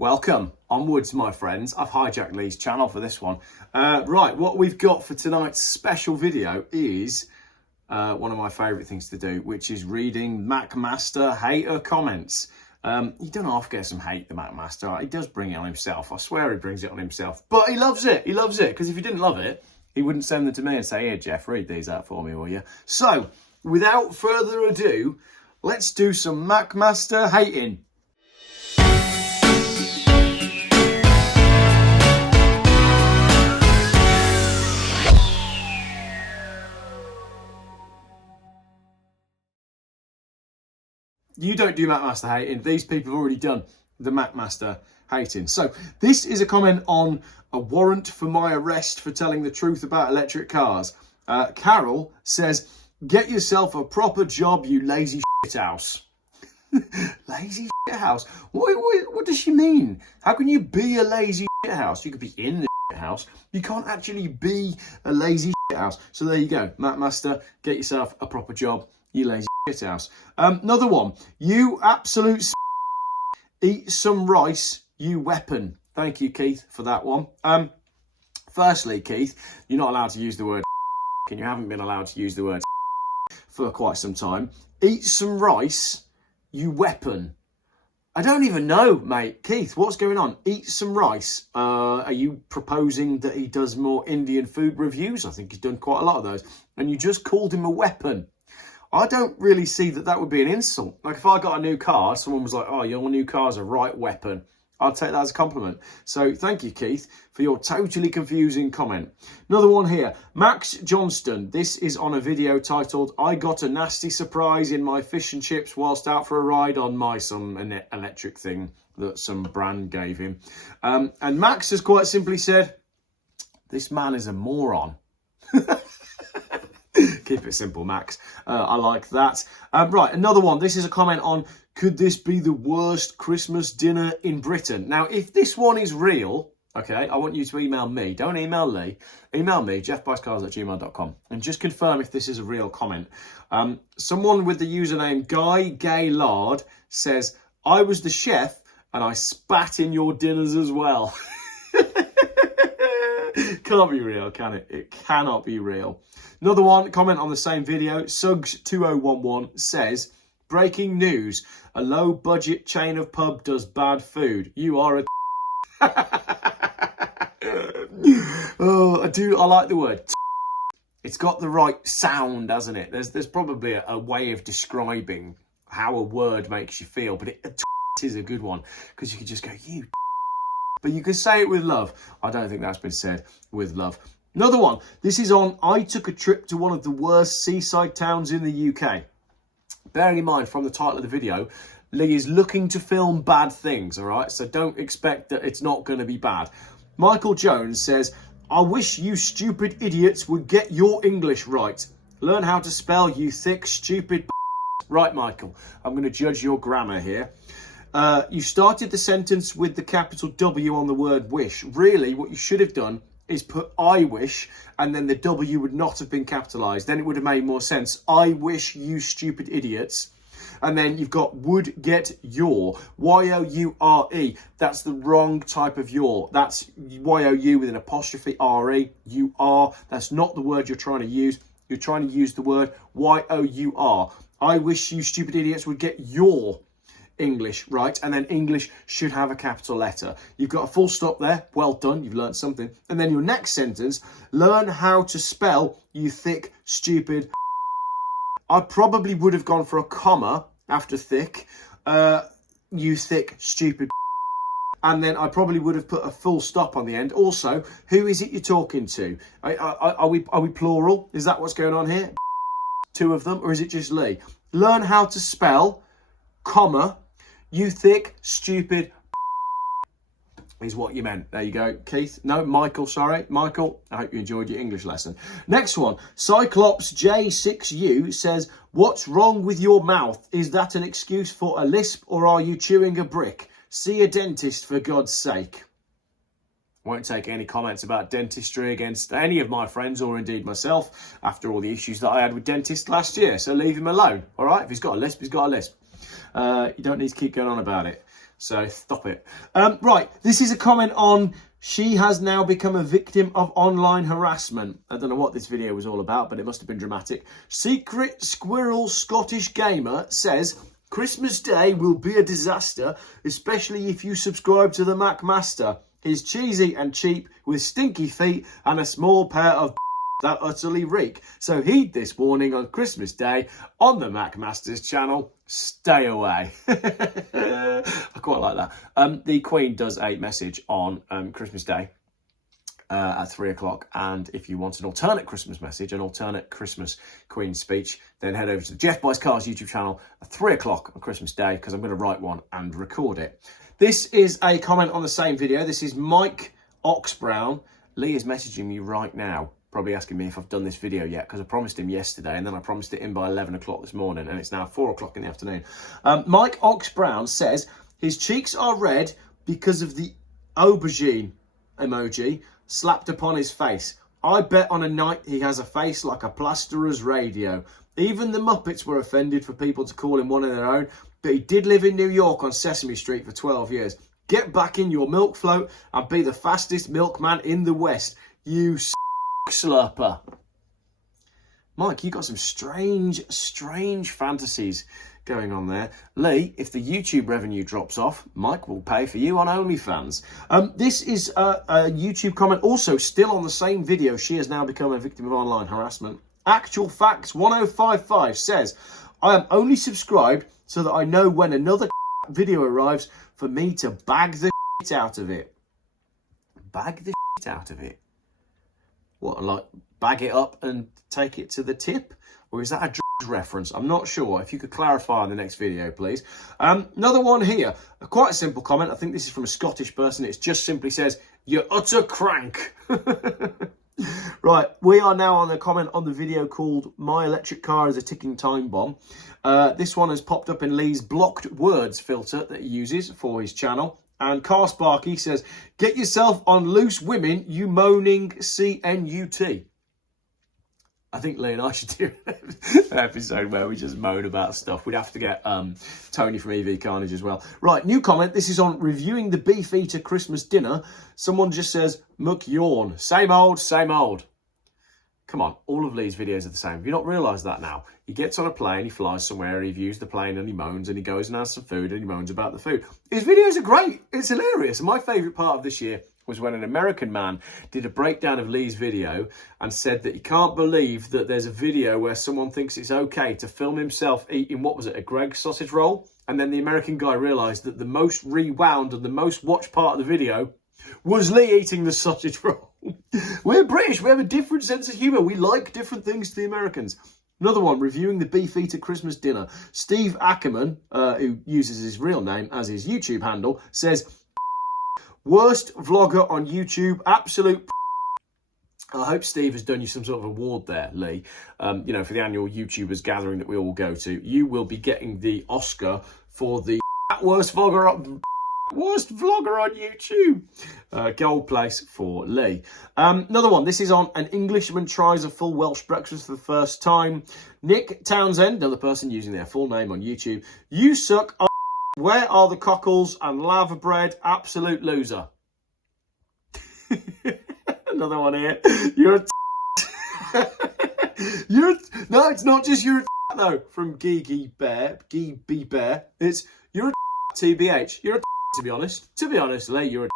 Welcome onwards, my friends. I've hijacked Lee's channel for this one. Right, what we've got for tonight's special video is one of my favourite things to do, which is reading MacMaster hater comments. You don't half get some hate, the MacMaster. He does bring it on himself. I swear he brings it on himself. But he loves it. He loves it. Because if he didn't love it, he wouldn't send them to me and say, "Here, Jeff, read these out for me, will you?" So, without further ado, let's do some MacMaster hating. You don't do MacMaster hating. These people have already done the MacMaster hating. So this is a comment on a warrant for my arrest for telling the truth about electric cars. Carol says, "Get yourself a proper job, you lazy shithouse." Lazy shithouse? What does she mean? How can you be a lazy shithouse? You could be in the shithouse. You can't actually be a lazy shithouse. So there you go. MacMaster, get yourself a proper job, you lazy shithouse. Another one. You absolute eat some rice, you weapon. Thank you, Keith, for that one. Firstly, Keith, you're not allowed to use the word and you haven't been allowed to use the word for quite some time. Eat some rice, you weapon. I don't even know, mate. Keith, what's going on? Eat some rice. Are you proposing that he does more Indian food reviews? I think he's done quite a lot of those. And you just called him a weapon. I don't really see that would be an insult. Like if I got a new car, someone was like, "Oh, your new car's a right weapon," I'd take that as a compliment. So thank you, Keith, for your totally confusing comment. Another one here. Max Johnston. This is on a video titled, "I got a nasty surprise in my fish and chips whilst out for a ride on my some electric thing that some brand gave him." And Max has quite simply said, "This man is a moron." Keep it simple, Max. I like that. Right, another one. This is a comment on, could this be the worst Christmas dinner in Britain? Now, if this one is real, okay, I want you to email me. Don't email Lee. Email me, jeffbuyscars@gmail.com, and just confirm if this is a real comment. Someone with the username Guy Gaylord says, "I was the chef and I spat in your dinners as well." Can't be real, can it? It cannot be real. Another one, comment on the same video, Suggs2011 says, "Breaking news, a low budget chain of pub does bad food. You are a Oh, I like the word. It's got the right sound, hasn't it? There's probably a way of describing how a word makes you feel, but it is a good one, because you could just go, "You." But you can say it with love. I don't think that's been said with love. Another one. This is on, "I took a trip to one of the worst seaside towns in the UK." Bearing in mind from the title of the video, Lee is looking to film bad things, all right? So don't expect that it's not going to be bad. Michael Jones says, "I wish you stupid idiots would get your English right. Learn how to spell, you thick, stupid." Right, Michael, I'm going to judge your grammar here. You started the sentence with the capital W on the word wish. Really, what you should have done is put "I wish," and then the W would not have been capitalised. Then it would have made more sense. "I wish you stupid idiots." And then you've got "would get your," Y-O-U-R-E. That's the wrong type of your. That's Y-O-U with an apostrophe R-E. You are. That's not the word you're trying to use. You're trying to use the word Y-O-U-R. "I wish you stupid idiots would get your English right," and then English should have a capital letter. You've got a full stop there. Well done, you've learned something. And then your next sentence, "Learn how to spell, you thick, stupid." I probably would have gone for a comma after thick. You thick, stupid. And then I probably would have put a full stop on the end. Also, who is it you're talking to? Are we plural? Is that what's going on here? Two of them, or is it just Lee? Learn how to spell, comma, you thick, stupid is what you meant. There you go, Keith. No, Michael, sorry. Michael, I hope you enjoyed your English lesson. Next one, Cyclops J6U says, "What's wrong with your mouth? Is that an excuse for a lisp or are you chewing a brick? See a dentist for God's sake." Won't take any comments about dentistry against any of my friends or indeed myself after all the issues that I had with dentists last year. So leave him alone, all right? If he's got a lisp, he's got a lisp. You don't need to keep going on about it. So stop it. Right, this is a comment on she has now become a victim of online harassment. I don't know what this video was all about, but it must have been dramatic. Secret Squirrel Scottish Gamer says, Christmas Day will be a disaster, especially if you subscribe to the MacMaster. He's cheesy and cheap with stinky feet and a small pair of that utterly reek. So heed this warning on Christmas Day on the MacMaster's channel. Stay away. I quite like that. The Queen does a message on Christmas Day at 3 o'clock. And if you want an alternate Christmas message, an alternate Christmas Queen speech, then head over to the Jeff Buys Cars YouTube channel at 3 o'clock on Christmas Day, because I'm going to write one and record it. This is a comment on the same video. This is Mike Oxbrown. Lee is messaging me right now, probably asking me if I've done this video yet, because I promised him yesterday, and then I promised it in by 11 o'clock this morning, and it's now 4 o'clock in the afternoon. Mike Oxbrown says his cheeks are red because of the aubergine emoji slapped upon his face. I bet on a night he has a face like a plasterer's radio. Even the Muppets were offended for people to call him one of their own, but he did live in New York on Sesame Street for 12 years. Get back in your milk float and be the fastest milkman in the West, you slurper. Mike, you got some strange fantasies going on there. Lee, if the YouTube revenue drops off, Mike will pay for you on OnlyFans. This is a YouTube comment, also still on the same video. She has now become a victim of online harassment. Actual Facts 1055 says, I am only subscribed so that I know when another video arrives for me to bag the out of it. Bag the out of it? What, like bag it up and take it to the tip? Or is that a drugs reference? I'm not sure. If you could clarify in the next video, please. Another one here. Quite a simple comment. I think this is from a Scottish person. It just simply says, you utter crank. Right, we are now on a comment on the video called My Electric Car is a Ticking Time Bomb. This one has popped up in Lee's blocked words filter that he uses for his channel. And Car Sparky says, get yourself on Loose Women, you moaning CNUT. I think Lee and I should do an episode where we just moan about stuff. We'd have to get Tony from EV Carnage as well. Right, new comment. This is on reviewing the Beefeater Christmas dinner. Someone just says, muck yawn. Same old, same old. Come on, all of Lee's videos are the same. Have you not realised that now? He gets on a plane, he flies somewhere, he views the plane and he moans, and he goes and has some food and he moans about the food. His videos are great. It's hilarious. And my favourite part of this year was when an American man did a breakdown of Lee's video and said that he can't believe that there's a video where someone thinks it's okay to film himself eating, what was it, a Greggs sausage roll? And then the American guy realised that the most rewound and the most watched part of the video was Lee eating the sausage roll. We're British. We have a different sense of humour. We like different things to the Americans. Another one, reviewing the Beefeater Christmas dinner. Steve Ackerman, who uses his real name as his YouTube handle, says, worst vlogger on YouTube, absolute. I hope Steve has done you some sort of award there, Lee. You know, for the annual YouTubers gathering that we all go to. You will be getting the Oscar for the worst vlogger on YouTube. Gold place for Lee. Another one. This is on an Englishman tries a full Welsh breakfast for the first time. Nick Townsend, another person using their full name on YouTube. You suck. Where are the cockles and lava bread? Absolute loser. Another one here. You're a no, it's not just you're a though. From Gee Bear. It's you're a TBH. You're a to be honest. To be honest, Lee, you're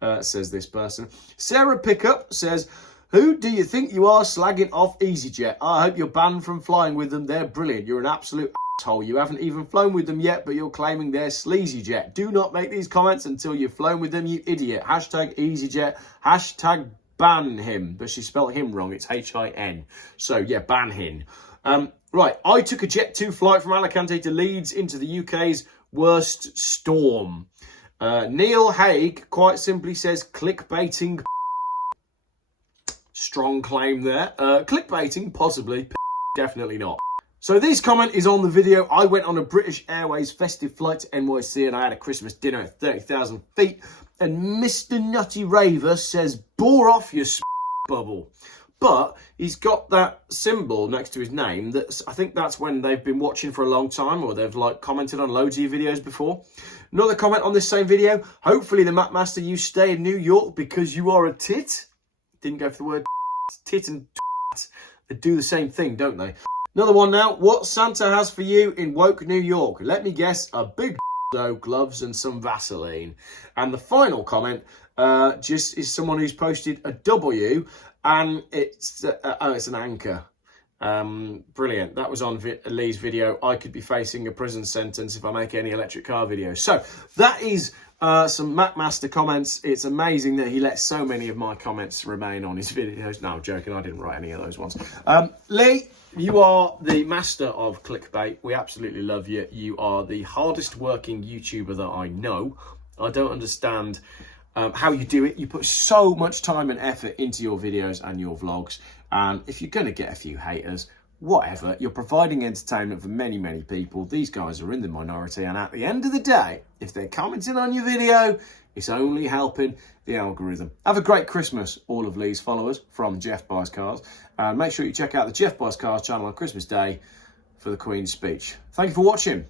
a says this person. Sarah Pickup says, who do you think you are slagging off EasyJet? I hope you're banned from flying with them. They're brilliant. You're an absolute asshole. You haven't even flown with them yet, but you're claiming they're sleazy jet. Do not make these comments until you've flown with them, you idiot. Hashtag EasyJet. Hashtag ban him. But she spelled him wrong. It's H-I-N. So, yeah, ban him. Right. I took a Jet2 flight from Alicante to Leeds into the UK's worst storm. Neil Haig quite simply says clickbaiting. Strong claim there. Clickbaiting, possibly. Definitely not. So this comment is on the video. I went on a British Airways festive flight to NYC and I had a Christmas dinner at 30,000 feet. And Mr. Nutty Raver says, bore off your bubble. but he's got that symbol next to his name. I think that's when they've been watching for a long time, or they've like commented on loads of your videos before. Another comment on this same video. Hopefully the MacMaster you stay in New York because you are a tit. Didn't go for the word tit and they do the same thing, don't they? Another one now. What Santa has for you in woke New York? Let me guess, a big gloves and some Vaseline. And the final comment just is someone who's posted a W, and it's an anchor. Brilliant. That was on Lee's video. I could be facing a prison sentence if I make any electric car videos. So that is some MacMaster comments. It's amazing that he lets so many of my comments remain on his videos. No, I'm joking. I didn't write any of those ones. Lee, you are the master of clickbait. We absolutely love you. You are the hardest working YouTuber that I know. I don't understand how you do it. You put so much time and effort into your videos and your vlogs. And if you're going to get a few haters, whatever, you're providing entertainment for many, many people. These guys are in the minority. And at the end of the day, if they're commenting on your video, it's only helping the algorithm. Have a great Christmas, all of Lee's followers, from Jeff Buys Cars. And make sure you check out the Jeff Buys Cars channel on Christmas Day for the Queen's speech. Thank you for watching.